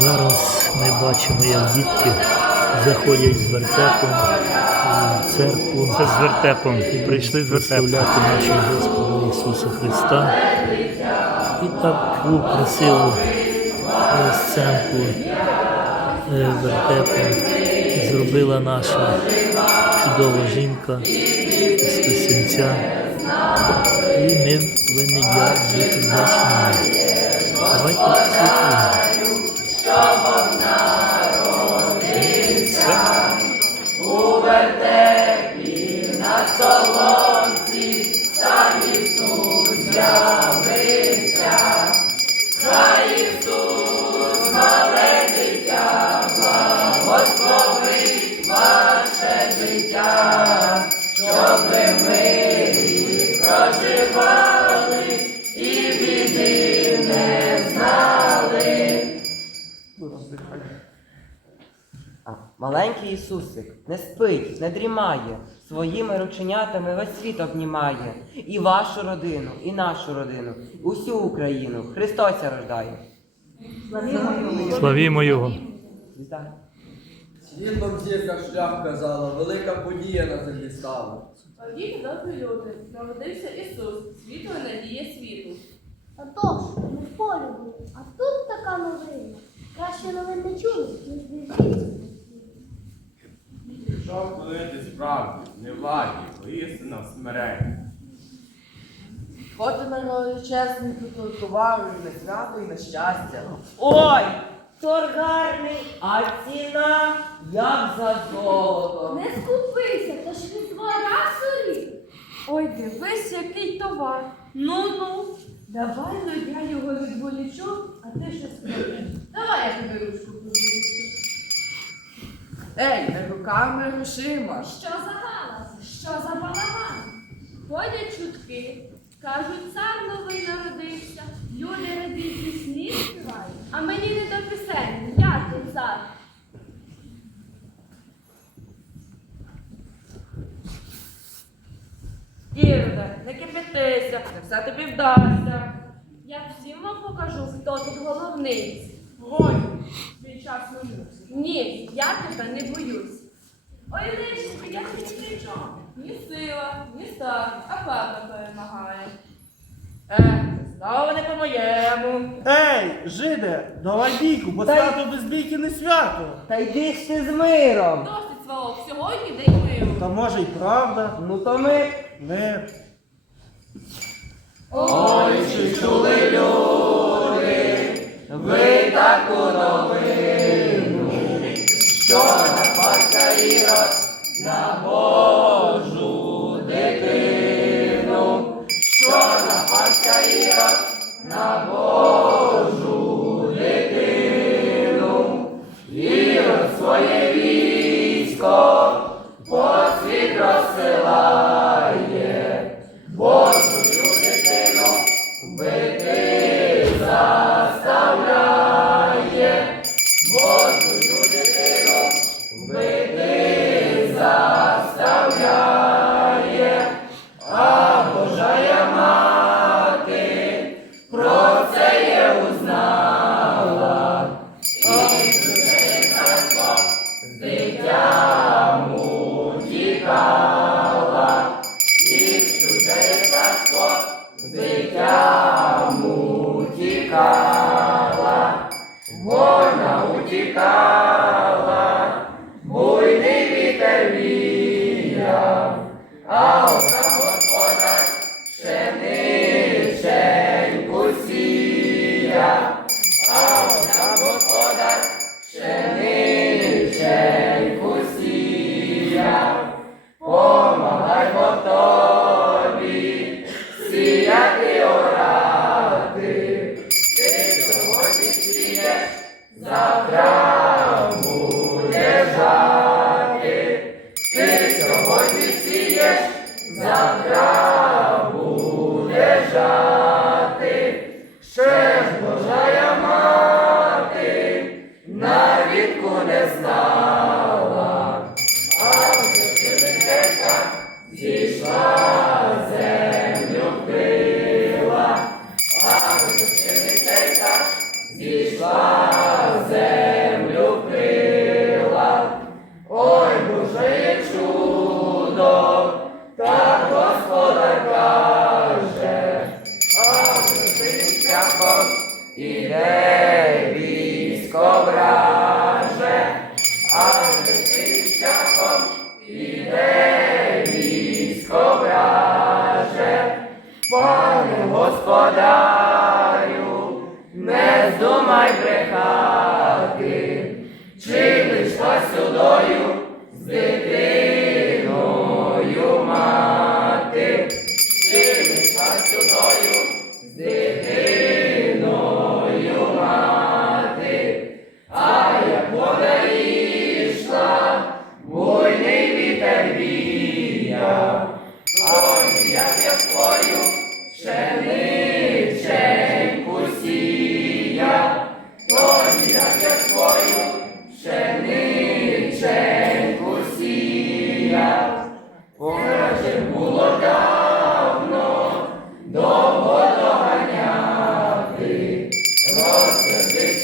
Зараз ми бачимо, як дітки заходять з вертепом в церкву. Це з вертепом. і Прийшли з вертепом. Прославляти нашого Господа Ісуса Христа. І так таку красиву сценку е, вертепу зробила наша чудова жінка з Косинця. І ми повинні дя- бути вдячними. Давайте послухаємо. Domna. Ісусик не спить, не дрімає, своїми рученятами весь світ обнімає. І вашу родину, і нашу родину, усю Україну. Христося рождає. Славімо Його. Звізда. Світлом зірка шлях казала, велика подія на землі стала. Одні добрі люди, народився Ісус, світло і надія світу. Отож, ми в полі були, а тут така новина. Краще новин не чули, ніж біжіть. Пішов справді, не владі, бо істина в смиренні. Ходи на величезний тут товару і на свято, і на щастя. Ой, торг гарний, а ціна як за золото. Не скупися, то ж від двора сорі. Ой, дивись, який товар. Ну ну. Давай ну я його відволічу, а ти щось скажеш. Давай я тобі ручку позволю. Ей, не руками грошима. Що за галас? Що за балаган? Ходять чутки, кажуть, цар новий народився. Люди раді пісні співають. А мені не до пісень, я тут цар. Ірде, не кипятися, не все тобі вдасться. Я всім вам покажу, хто тут головний. Годі, твій час минувся. Ні, я тебе не боюсь. Ой, лишенько, я тобі при чому? Ні сила, ні стать, а правда перемагає. Е, знову не по-моєму. Ей, жиде, давай бійку, бо Та й- свято без бійки не свято. Та йди ж ти з миром. Досить свого, сьогодні день миру. Та може й правда. Ну то ми. Мир. Ви таку новину, що напаска Ірод на Божу утікала, вона утікала, буйний вітер віяв, а ота господар пшениченьку сія, а ота господар Pane hospodáru, nezdomaj prechádzaj,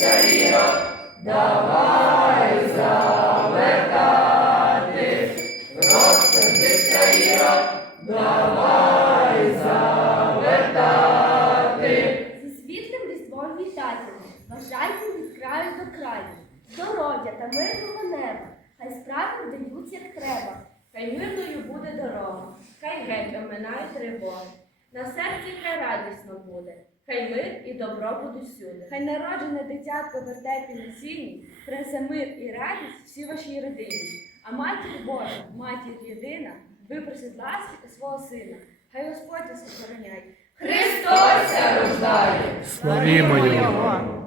Ірод, давай завертати, розсердився Ірод, давай завертати. Зі світлим різдвом вітайте, бажайте від краю до краю, здоров'я та мирного неба, хай справи вдаються як треба. Хай мирною буде дорога, хай геть оминає тривоги. На серці хай радісно буде, хай мир і добро будуть всюди. Хай народжене дитятко вертепі на сіні, принесе мир і радість всій вашій родині. А матір Божа, матір єдина, випросить ласки свого сина. Хай Господь вас охороняє. Христос рождає! Славімо Його!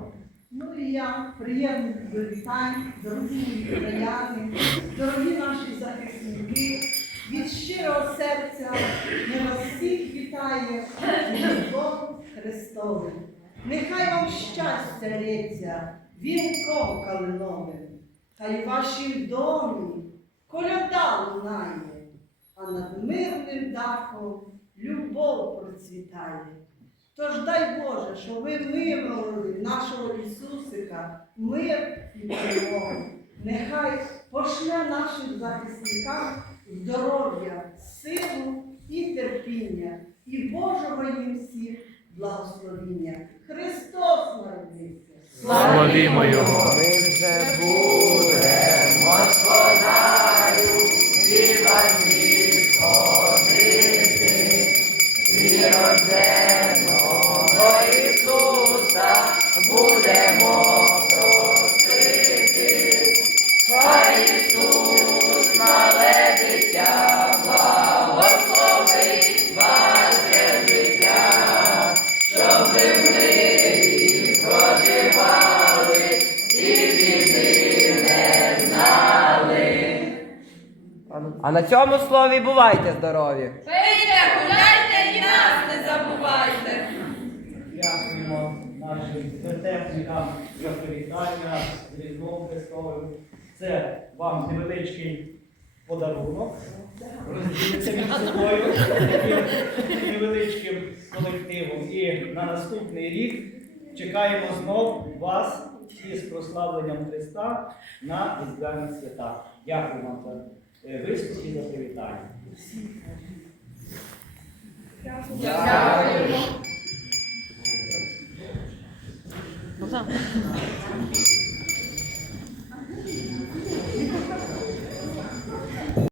Ну і я приємних привітань, дорогі мої краяни, дорогі наші захисники, від щирого серця ми вас всіх вітає з Різдвом Христовим. Нехай вам щастя лється, вінком калиновим, хай в вашій домі коляда лунає, а над мирним дахом любов процвітає. Тож дай Боже, щоб ви вимолили нашого Ісусика мир і перемогу. Нехай пошле нашим захисникам здоров'я, силу і терпіння, і Божого їм всіх благословіння. Христос народився! Славімо Його! Ми вже будемо господарю, і відходити, і рожденого Ісуса будемо просити. А на цьому слові бувайте здорові. Пийте, гуляйте і нас не забувайте. Дякуємо нашим дотепникам за привітання з Різдвом Христовим. Це вам невеличкий подарунок. Розділиться між собою таким невеличким колективом. І на наступний рік чекаємо знов вас із прославленням Христа на Різдвяних святах. Дякую вам за е, виступ і за привітання. Дякую.